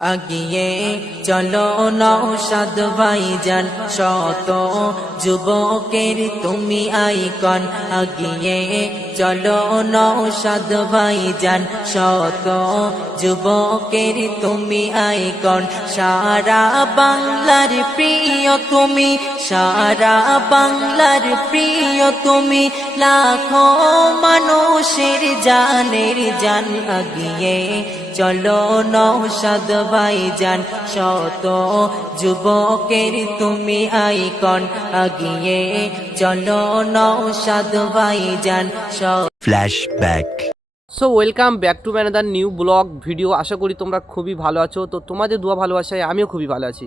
আগিয়ে চলো নওশাদ ভাইজান, শত যুবকের তুমি আইকন। আগিয়ে চলো নওশাদ ভাইজান, শত যুবকের তুমি আইকন। সারা বাংলার প্রিয় তুমি, সারা বাংলার প্রিয় তুমি, লাখো মানুষের জানের জান। আগিয়ে চলো নওশাদ ভাইজান, শত যুবকের তুমি আইকন। আগিয়ে চলো নওশাদ ভাইজান। Flashback. So welcome back to another new blog video. আশা করি তোমরা খুবই ভালো আছো। তো তোমাদের দোয়া ভালোবাসায় আমিও খুবই ভালো আছি।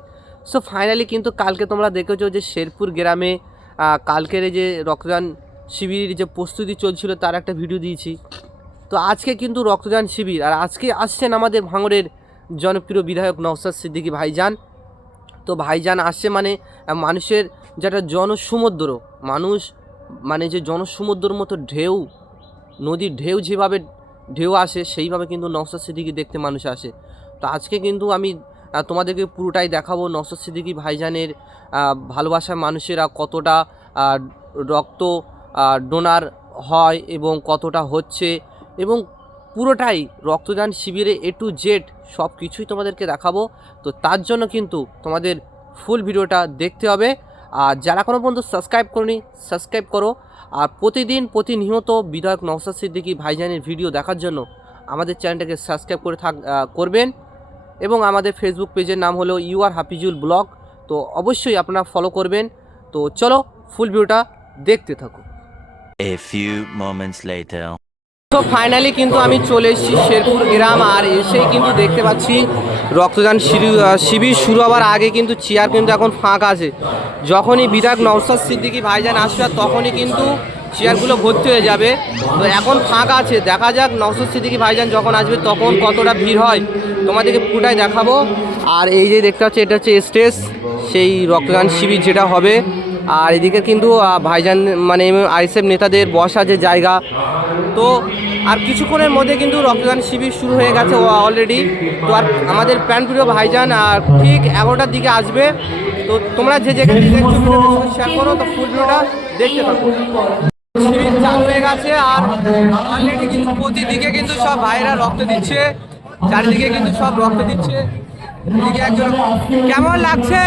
সো ফাইনালি কিন্তু কালকে তোমরা দেখেছো যে শেরপুর গ্রামে কালকের এই যে রক্তদান শিবিরের যে প্রস্তুতি চলছিল তার একটা ভিডিও দিয়েছি। তো আজকে কিন্তু রক্তদান শিবির, আর আজকে আসছেন আমাদের ভাঙড়ের জনপ্রিয় বিধায়ক নওশাদ সিদ্দিকী ভাইজান। তো ভাইজান আসছে মানে মানুষের যেটা জনসমুদ্র, মানুষ মানে যে জনসমুদ্রর মতো ঢেউ, নদীর ঢেউ যেভাবে ঢেউ আসে সেইভাবে কিন্তু নওশাদ সিদ্দিকী দেখতে মানুষ আসে। তো আজকে কিন্তু আমি তোমাদেরকে পুরোটাই দেখাবো নওশাদ সিদ্দিকী ভাইজানের ভালোবাসার মানুষেরা কতটা রক্ত ডোনার হয় এবং কতটা হচ্ছে, এবং পুরোটাই রক্তদান শিবিরে A to Z সব কিছুই তোমাদেরকে দেখাবো। তো তার জন্য কিন্তু তোমাদের ফুল ভিডিওটা দেখতে হবে। আর যারা কোনো পর্যন্ত সাবস্ক্রাইব করনি সাবস্ক্রাইব করো, আর প্রতিনিয়ত বিধায়ক নওশাদ সিদ্দিকী ভাইজানের ভিডিও দেখার জন্য আমাদের চ্যানেলটাকে সাবস্ক্রাইব করে করবেন। এবং আমাদের ফেসবুক পেজের নাম হলো UR হাফিজুল ব্লগ, তো অবশ্যই আপনারা ফলো করবেন। তো চলো ফুল ভিডিওটা দেখতে থাকো। A few moments later. তো ফাইনালি কিন্তু আমি চলে এসেছি শেরপুর গ্রাম, আর এসেই কিন্তু দেখতে পাচ্ছি রক্তদান শিবির শুরু হওয়ার আগে কিন্তু চেয়ার কিন্তু এখন ফাঁকা আছে। যখনই বিধায়ক নওশাদ সিদ্দিকী ভাইজান আসবে তখনই কিন্তু চেয়ারগুলো ভর্তি হয়ে যাবে। তো এখন ফাঁকা আছে, দেখা যাক নওশাদ সিদ্দিকী ভাইজান যখন আসবে তখন কতটা ভিড় হয় তোমাদেরকে পুরোটাই দেখাবো। আর এই যে দেখতে পাচ্ছি এটা হচ্ছে স্টেজ, সেই রক্তদান শিবির যেটা হবে। আর এদিকে কিন্তু ভাইজান মানে আইএসএফ নেতাদের বসার যে জায়গা। তো আর কিছুক্ষণের মধ্যে কিন্তু রক্তদান শিবির শুরু হয়ে গেছে অলরেডি। তো আর আমাদের প্রাণপ্রিয় ভাইজান ঠিক 11টার দিকে আসবে। তো তোমরা যে যেখানে দেখছো ভিডিওটা শেয়ার করো, তো ফুল ভিডিওটা দেখতে থাকো। শিবির চালু হয়ে গেছে, আর অলরেডি কিন্তু প্রতিদিকে কিন্তু সব ভাইরা রক্ত দিচ্ছে, চারিদিকে কিন্তু সব রক্ত দিচ্ছে। এদিকে একজন, কেমন লাগছে?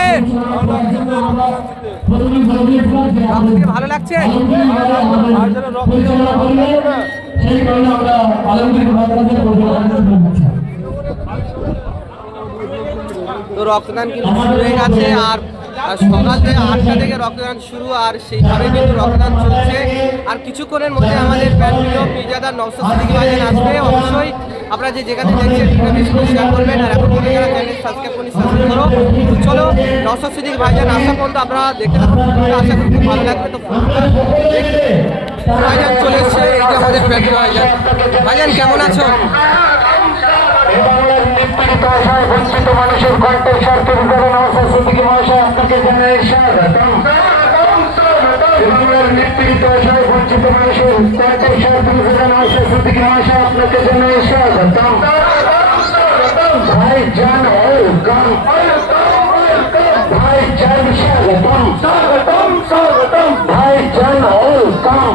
ভালো লাগছে? তো রক্তদান কিন্তু শুরু হয়ে গেছে, আর সকাল থেকে 8টা থেকে রক্তদান শুরু, আর সেইভাবে কিন্তু রক্তদান চলছে। আর কিছুক্ষণের মধ্যে আমাদের প্রাণপ্রিয় পীরজাদা নওশাদ সিদ্দিকী ভাইজান আসবে। অবশ্যই আপনারা যে যেখানে দেখছেন ভিডিওটা শেয়ার করবেন, আর এখন যারা চ্যানেল সাবস্ক্রাইব করুন সাবস্ক্রাইব করো। তো চলো নওশাদ সিদ্দিকী ভাইজান আসা পর্যন্ত আপনারা দেখতে থাকুন, আশা করি খুব ভালো লাগবে। তো ভাইজান চলে এসছে, এই যে আমাদের প্রাণপ্রিয় ভাইজান। ভাইজান কেমন আছো? বঞ্চিত মানুষের কণ্ঠের স্বার্থে নওশাদ সিদ্দিকী মহাশয় আপনাকে জানাই স্বাগতম। বাংলার নিপীড়িত অসহায় বঞ্চিত মানুষের কণ্ঠের স্বার্থে নওশাদ সিদ্দিকী মহাশয় আপনাকে জানাই স্বাগতম। ভাইজান ওয়েলকাম, ভাইজান স্বাগতম, ভাইজান ওয়েলকাম।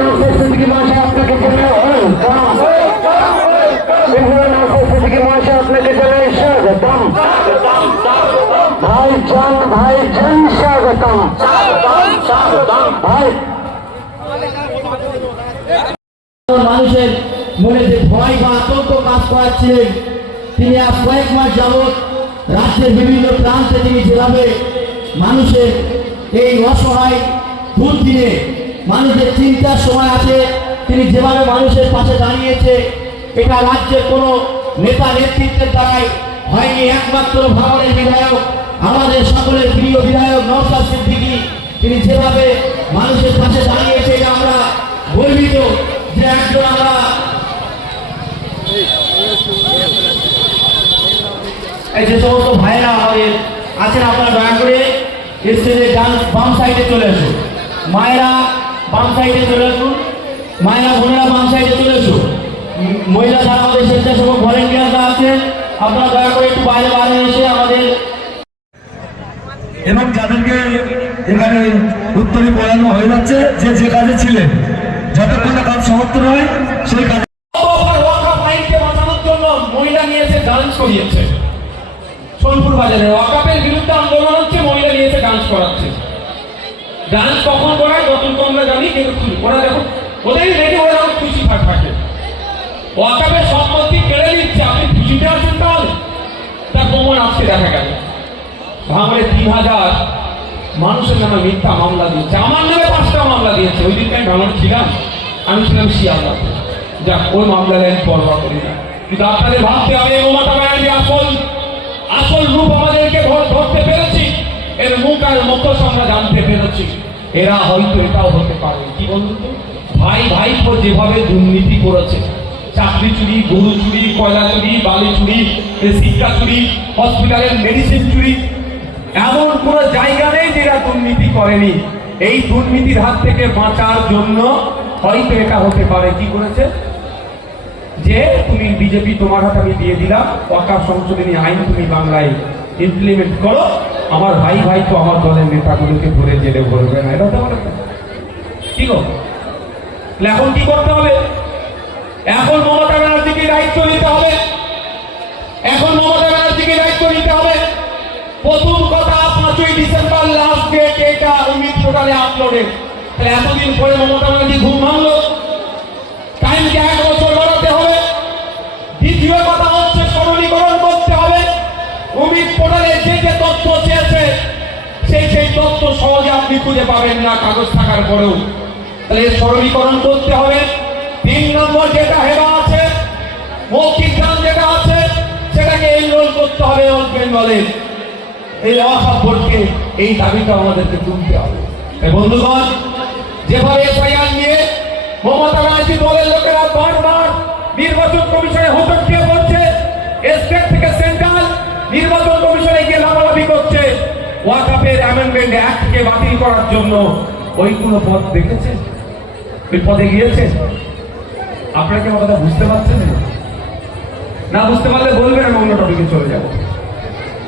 নওশাদ সিদ্দিকী মহাশয় আপনাকে জানাই ওয়েলকাম, আপনাকে জানাই স্বাগতম। ভাইজান ভাইজান স্বাগতম। মানুষের মনে যে ভয় বা আতঙ্ক কাজ করাচ্ছিলেন, তিনি আজ কয়েক মাস যাবৎ রাজ্যের বিভিন্ন প্রান্তে তিনি যেভাবে মানুষের এই অসহায় দুর্দিনে মানুষের চিন্তার সময় আছে তিনি যেভাবে মানুষের পাশে দাঁড়িয়েছে, এটা রাজ্যের কোনো নেতা নেতৃত্বের দ্বারাই হয়নি। একমাত্র ভাঙড়ের বিধায়ক, আমাদের সকলের প্রিয় বিধায়ক নওশাদ সিদ্দিকী, তিনি যেভাবে মানুষের পাশে দাঁড়িয়েছে এটা আমরা গর্বিত যে একজন আমরা এই যে সমস্ত ভাইরা আমাদের আছেন আপনারা দয়া করে স্টেজে বাম সাইডে চলে আসুন। মায়েরা বাম সাইডে চলে আসুন, মায়েরা বোনেরা বাম সাইডে চলে আসুন। মহিলা যারা আমাদের স্বেচ্ছাসেবক ভলেন্টিয়াররা আছে আপনারা দয়া করে একটু বাইরে বাইরে এসে আমাদের এবং যাদেরকে এখানে উত্তরী পড়ানো হয়ে যাচ্ছে যে যে কাজে ছিলেন, যতক্ষণ না কাজ সমাপ্ত হয় সেই কাজ ওয়াকফ আইনকে বাঁচানোর জন্য মহিলা নিয়ে এসে ডান্স করিয়েছে সোনপুর বাজারে। ওয়াকফের বিরুদ্ধে আন্দোলন হচ্ছে, মহিলা নিয়ে এসে ডান্স করাচ্ছে। ডান্স কখন করায় যতটুকু আমরা জানি, কিন্তু ওরা যখন ওদের রেডি ওরা যখন খুশি থাকে ওয়াকফের সম্পত্তি কেড়ে নিচ্ছে, আপনি খুশিতে আছেন তাহলে? তার প্রমাণ আজকে দেখা গেল ভাঙড়ে 3000 মানুষের নামে মিথ্যা মামলা দিয়েছে, আমার নামে 5টা মামলা দিয়েছে। ওই দিনটা আমি ভাঙড়ে ছিলাম, আমি ছিলাম শিয়ালদাতে। যাক, ওই মামলা লাইন পরোয়া করি না, কিন্তু আপনাদের ভাবতে হবে মমতা ব্যানার্জি আসল রূপ আমাদেরকে ধরতে পেরেছি, এর মুখ আর মুখোশ আমরা জানতে পেরেছি। এরা হয়তো এটাও হতে পারে কি বলুন তো, ভাই ভাইপো যেভাবে দুর্নীতি করেছে, চাকরি চুরি, গরু চুরি, কয়লা চুরি, বালি চুরি, শিক্ষা চুরি, হসপিটালের মেডিসিন চুরি, এমন কোন জায়গা নেই যেটা দুর্নীতি করেনি। এই দুর্নীতির হাত থেকে বাঁচার জন্য হয়তো এটা হতে পারে কি করেছে, যে তুমি বিজেপি তোমার হাতে আমি দিয়ে দিলাম, ওয়াকফ সংশোধনী আইন তুমি বাংলায় ইমপ্লিমেন্ট করো, আমার ভাই ভাই তো আমার দলের নেতাগুলোকে ধরে জেলে ভরবে না। এটা তো বলে কি গো, এখন কি করতে হবে? এখন মমতা ব্যানার্জিকে দায়িত্ব নিতে হবে, এখন মমতা ব্যানার্জিকে দায়িত্ব নিতে হবে। প্রথম কথা, 5ই ডিসেম্বর লাস্ট ডেট, এটা উমিদ পোর্টালে আপলোডেড। তাহলে এতদিন পরে মমতা ব্যানার্জি ঘুম ভাঙলো, টাইমকে 1 বছর বাড়াতে হবে। দ্বিতীয় কথা হচ্ছে সরলীকরণ করতে হবে। উমিদ পোর্টালে যে যে তথ্য চেয়েছে সেই তথ্য সহজে আপনি খুঁজে পাবেন না কাগজ থাকার পরেও, তাহলে সরলীকরণ করতে হবে। 3 নম্বর যেটা হেবা আছে, মৌখিক দান যেটা আছে, সেটাকে এনরোল করতে হবে ওয়েস্ট বেঙ্গলে। এই ওয়াকফ বোর্ডকে এই দাবিটা আমাদেরকে তুলতে হবে। বন্ধুগণ, যেভাবে এফআইআর নিয়ে মমতা ব্যানার্জি দলের লোকেরা বারবার নির্বাচন কমিশনে হোঁচট দিয়ে বলছে, স্টেট থেকে সেন্ট্রাল নির্বাচন কমিশনে গিয়ে লাফালাফি করছে ওয়াকফের অ্যামেন্ডমেন্ট অ্যাক্টকে বাতিল করার জন্য, ওই কোনো পদ দেখেছে? ওই পদে গিয়েছে? আপনারা কি আমার কথা বুঝতে পারছেন? না বুঝতে পারলে বলবেন, আমি অন্য টপিকে চলে যাবো।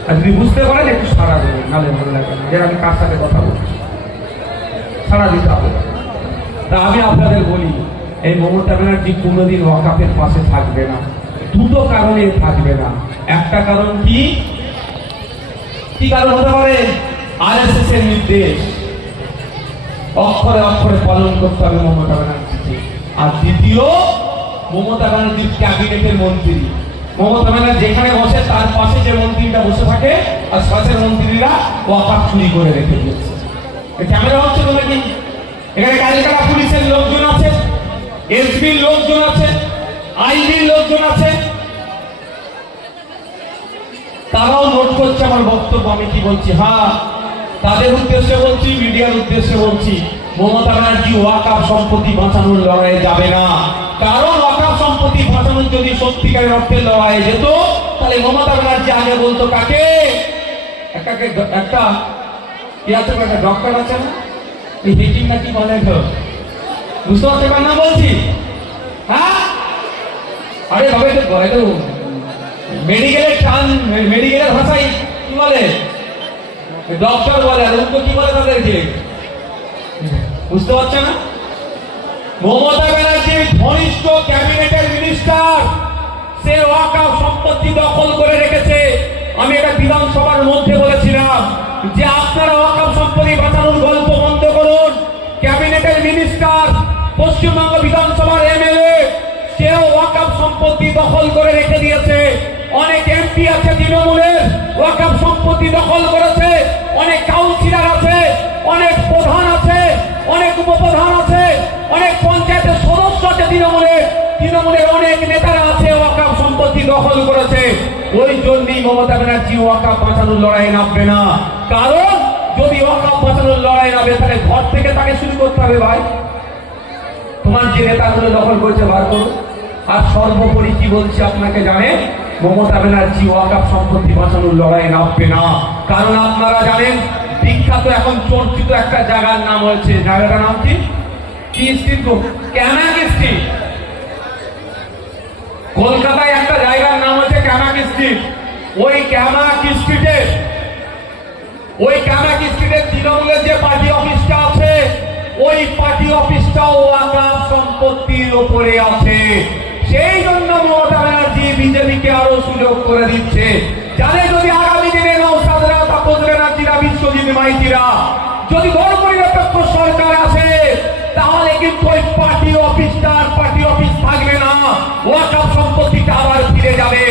আর যদি বুঝতে পারেন একটু সাড়া দেবেন, নাহলে ভালো লাগবে না, যেন আমি কার সাথে কথা বলছি, সাড়া দিতে হবে। তা আমি আপনাদের বলি, এই মমতা ব্যানার্জি কোনোদিন ওয়াকফের পাশে থাকবে না। 2টো কারণে থাকবে না। একটা কারণ কি কারণ হতে পারে? আরএসএস এর নির্দেশ অক্ষরে অক্ষরে পালন করতে হবে মমতা ব্যানার্জিকে। আর দ্বিতীয়, মমতা ব্যানার্জির ক্যাবিনেটের মন্ত্রী, মমতা ব্যানার্জি যেখানে বসে তার পাশে যে মন্ত্রীটা বসে থাকে, আর পাশের মন্ত্রীরা ওয়াকফ চুরি করে রেখে দিয়েছে। ক্যামেরা হচ্ছে তো নাকি? এখানে কালিকাটা পুলিশের লোকজন আছে, এসবির লোকজন আছে, আইবির লোকজন আছে, তারাও নোট করছে আমার বক্তব্য আমি কি বলছি। হ্যাঁ, তাদের উদ্দেশ্যে বলছি, মিডিয়ার উদ্দেশ্যে বলছি, মমতা ব্যানার্জি ওয়াকফ সম্পত্তি বাঁচানোর লড়াইয়ে যাবে না। কারণ ওয়াকফ সম্পত্তি বাঁচানোর যদি সত্যিকারের অর্থে লড়াইয়ে যেত, তাহলে মমতা ব্যানার্জি আগে বলতো কাকে? একটা কি আছে, একটা ডক্টর আছে না, এই হিটিং নাকি বলে, বুঝতে পারছে কার নাম বলছি? হ্যাঁ, আরে ভাবে তো মেডিকেলের ভাষায় কি বলে? ডক্টর বলে, আর উল্টো কি বলে তাদেরকে? বুঝতে পারছে না? মমতা ব্যানার্জির ঘনিষ্ঠ ক্যাবিনেটের মিনিস্টার, সে ওয়াকফ সম্পত্তি দখল করে রেখেছে। আমি এটা বিধানসভার মধ্যে বলেছিলাম যে আপনারা ওয়াকফ সম্পত্তি বাঁচানোর গল্প বন্ধ করুন। ক্যাবিনেটের মিনিস্টার, পশ্চিমবঙ্গ বিধানসভার এমএলএ, সেও ওয়াকফ সম্পত্তি দখল করে রেখে দিয়েছে। অনেক এমপি আছে তৃণমূলের, ওয়াকফ সম্পত্তি দখল করেছে। অনেক কাউন্সিলর আছে, অনেক প্রধান আছে, অনেক উপপ্রধান আছে, অনেক পঞ্চায়েতের সদস্য আছে তৃণমূলের অনেক নেতারা আছে, ওয়াকফ সম্পত্তি দখল করেছে। ওই জন্যই মমতা ব্যানার্জি ওয়াকফ বাঁচানোর লড়াই নামবে না। কারণ যদি ওয়াকফ বাঁচানোর লড়াই নামে, তাহলে ঘর থেকে তাকে শুরু করতে হবে। ভাই, তোমার যে নেতাগুলো দখল করেছে বার করো। আর সর্বোপরি কি বলছি আপনাকে জানেন, মমতা ব্যানার্জি ওয়াকফ সম্পত্তি বাঁচানোর লড়াই নামবে না। কারণ আপনারা জানেন, বিখ্যাত এখন চর্চিত একটা জায়গার নাম হয়েছে, জায়গাটার নাম কি স্ট্রিট? ক্যানাক স্ট্রিট। কলকাতায় একটা জায়গার নাম হচ্ছে ক্যানাক স্ট্রিট। ওই ক্যামাক স্ট্রিটের তৃণমূলের যে পার্টি অফিসটা আছে, ওই পার্টি অফিসটাও ওয়াকফ সম্পত্তির উপরে আছে। সেই জন্য মমতা ব্যানার্জি বিজেপিকে আরো সুযোগ করে দিচ্ছে, জানে যদি আগামী দিনে নওশাদরা, তাপস ব্যানার্জিরা, বিশ্বজিৎ মাইতিরা যদি ধর্মনিরপেক্ষ সরকার আসে, তাহলে কিন্তু ওই পার্টি অফিস থাকবে না, ওয়াকফ সম্পত্তিটা আবার ফিরে যাবে।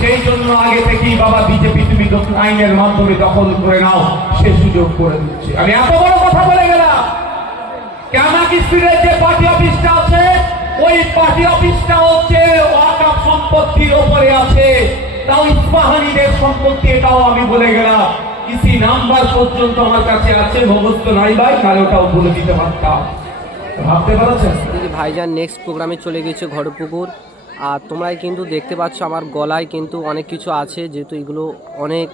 সেই জন্য আগে থেকেই বাবা বিজেপি তুমি আইনের মাধ্যমে দখল করে নাও, সে সুযোগ করে দিচ্ছে। আমি এত বড় কথা বলে গেলাম, ক্যামাক স্ট্রিটের যে পার্টি অফিসটা আছে, ওই পার্টি অফিসটা হচ্ছে ওয়াকফ সম্পত্তির উপরে আছে। তাও ইস্পাহানিদের সম্পত্তি, এটাও আমি বলে গেলাম। ইসি নাম্বার পর্যন্ত আমার কাছে আছে, মুখস্থ নাই ভাই, তাহলে ওটাও বলে দিতে পারতাম। ভাবতে পারছেন? ভাইজান নেক্সট প্রোগ্রামে চলে গেছে ঘরপুকুর। আর তোমরাই কিন্তু দেখতে পাচ্ছ আমার গলায় কিন্তু অনেক কিছু আছে, যেহেতু এগুলো অনেক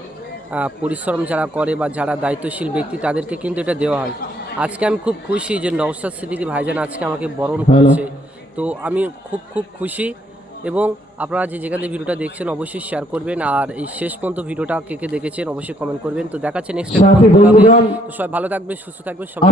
পরিশ্রম যারা করে বা যারা দায়িত্বশীল ব্যক্তি তাদেরকে কিন্তু এটা দেওয়া হয়। আজকে আমি খুব খুশি যে নওশাদ সিদ্দিকী ভাইজান আজকে আমাকে বরণ করছে, তো আমি খুব খুশি। এবং আপনারা যে যেখানে ভিডিওটা দেখছেন অবশ্যই শেয়ার করবেন, আর এই শেষ পর্যন্ত ভিডিওটা কে দেখেছেন অবশ্যই কমেন্ট করবেন। তো দেখাচ্ছে নেক্সট, সবাই ভালো থাকবেন, সুস্থ থাকবেন, সবাই